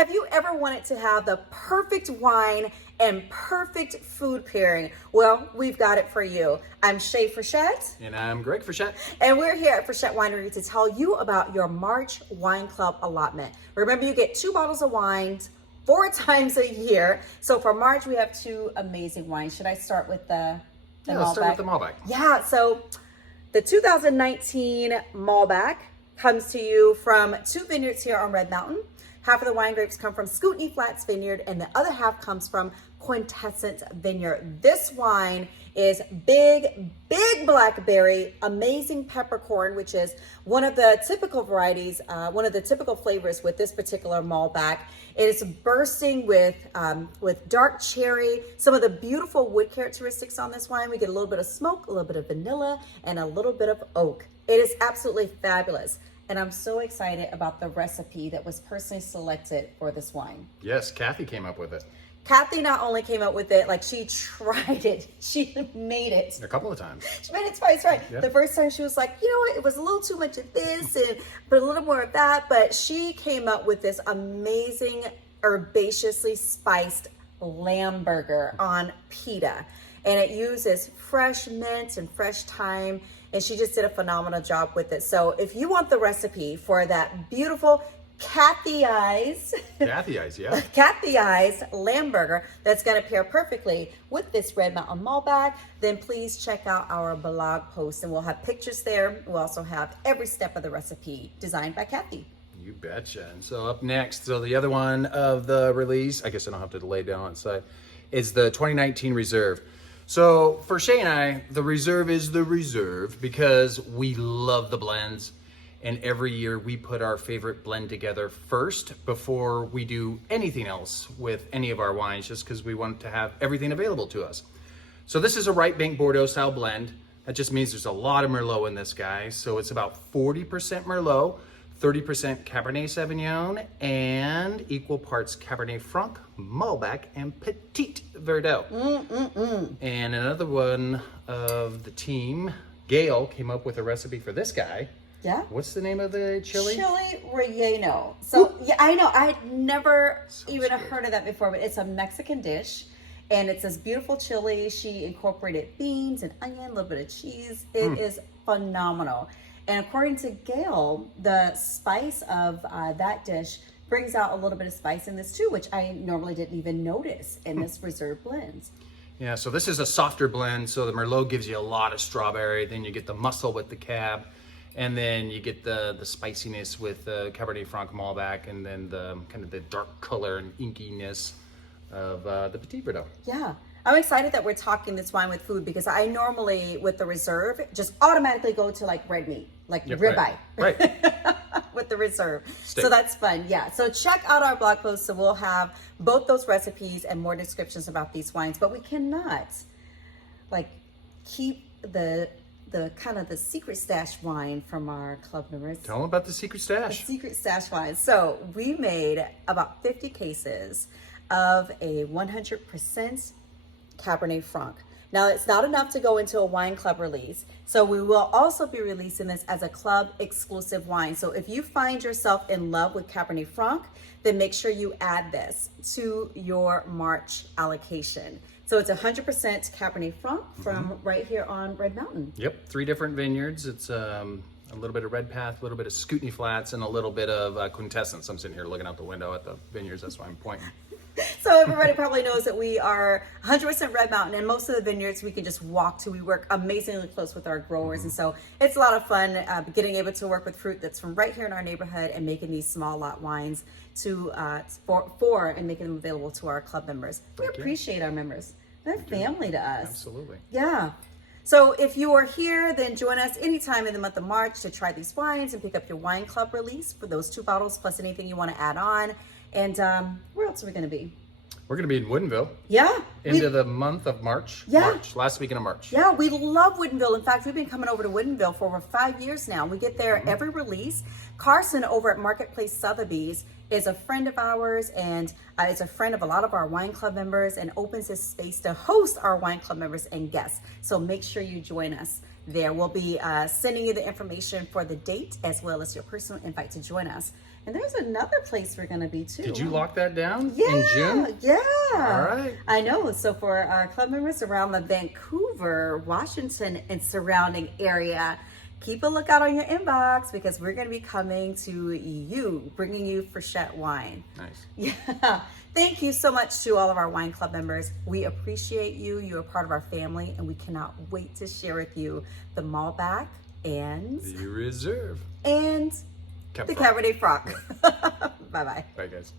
Have you ever wanted to have the perfect wine and perfect food pairing? Well, we've got it for you. I'm Shay Frichette. And I'm Greg Frichette. And we're here at Frichette Winery to tell you about your March Wine Club allotment. Remember, you get 2 bottles of wine 4 times a year. So for March, we have 2 amazing wines. Should I start with the Malbec? Let's start with the Malbec. Yeah, so the 2019 Malbec comes to you from 2 vineyards here on Red Mountain. Half of the wine grapes come from Scootney Flats Vineyard, and the other half comes from Quintessence Vineyard. This wine is big blackberry, amazing peppercorn, which is one of the typical varieties, one of the typical flavors with this particular Malbec. It is bursting with dark cherry, some of the beautiful wood characteristics on this wine. We get a little bit of smoke, a little bit of vanilla, and a little bit of oak. It is absolutely fabulous. And I'm so excited about the recipe that was personally selected for this wine. Yes, Kathy came up with it. Kathy not only came up with it, like she tried it, she made it. A couple of times. She made it twice, right? Yeah. The first time she was like, you know what, it was a little too much of this, but a little more of that. But she came up with this amazing herbaceously spiced lamb burger on pita. And it uses fresh mint and fresh thyme. And she just did a phenomenal job with it. So if you want the recipe for that beautiful Kathy Eyes lamb burger that's going to pair perfectly with this Red Mountain Malbec, then please check out our blog post and we'll have pictures there. We'll also have every step of the recipe designed by Kathy. You betcha. And so up next, so the other one of the release, I guess I don't have to lay down on side, is the 2019 Reserve. So for Shay and I, the Reserve is the Reserve because we love the blends. And every year we put our favorite blend together first before we do anything else with any of our wines, just because we want to have everything available to us. So this is a Right Bank Bordeaux style blend. That just means there's a lot of Merlot in this guy. So it's about 40% Merlot, 30% Cabernet Sauvignon, and equal parts Cabernet Franc, Malbec, and Petit Verdot. And another one of the team, Gail, came up with a recipe for this guy. Yeah. What's the name of the chili? Chili relleno. So, yeah, I know. I had never even good. heard of that before, but it's a Mexican dish. And it's this beautiful chili. She incorporated beans and onion, a little bit of cheese. It is phenomenal. And according to Gail, the spice of that dish brings out a little bit of spice in this too, which I normally didn't even notice in this Reserve blend. Yeah, so this is a softer blend. So the Merlot gives you a lot of strawberry. Then you get the muscle with the Cab. And then you get the spiciness with the Cabernet Franc Malbec, and then the kind of the dark color and inkiness of the Petit Verdot. Yeah. I'm excited that we're talking this wine with food because I normally, with the Reserve, just automatically go to like red meat, like ribeye. Right. With the Reserve. Steak. So that's fun. Yeah. So check out our blog post. So we'll have both those recipes and more descriptions about these wines. But we cannot like keep the kind of the secret stash wine from our club members. Tell them about the secret stash. The secret stash wine. So we made about 50 cases of a 100% Cabernet Franc. Now it's not enough to go into a wine club release. So we will also be releasing this as a club exclusive wine. So if you find yourself in love with Cabernet Franc, then make sure you add this to your March allocation. So it's 100% Cabernet Franc from right here on Red Mountain. Yep, 3 different vineyards. It's a little bit of Red Path, a little bit of Scootney Flats, and a little bit of Quintessence. I'm sitting here looking out the window at the vineyards. That's why I'm pointing. So everybody probably knows that we are 100% Red Mountain, and most of the vineyards we can just walk to. We work amazingly close with our growers, and so it's a lot of fun getting able to work with fruit that's from right here in our neighborhood and making these small lot wines for and making them available to our club members. We appreciate our members. They're family to us. Absolutely. Yeah. So if you are here, then join us anytime in the month of March to try these wines and pick up your wine club release for those 2 bottles plus anything you want to add on. And where else are we going to be? We're going to be in Woodinville. Yeah. Into the month of March. Yeah. Last weekend of March. Yeah, we love Woodinville. In fact, we've been coming over to Woodinville for over 5 years now. We get there every release. Carson over at Marketplace Sotheby's is a friend of ours and is a friend of a lot of our wine club members and opens his space to host our wine club members and guests. So make sure you join us there. We'll be sending you the information for the date as well as your personal invite to join us. And there's another place we're going to be too. Did you lock that down Yeah, in June? yeah. All right. I know. So for our club members around the Vancouver, Washington, and surrounding area, keep a lookout on your inbox because we're going to be coming to you, bringing you Frichette wine. Nice. Yeah. Thank you so much to all of our wine club members. We appreciate you. You're a part of our family, and we cannot wait to share with you the Malbec and The Reserve. the Cabernet Franc. Bye-bye. Bye, guys.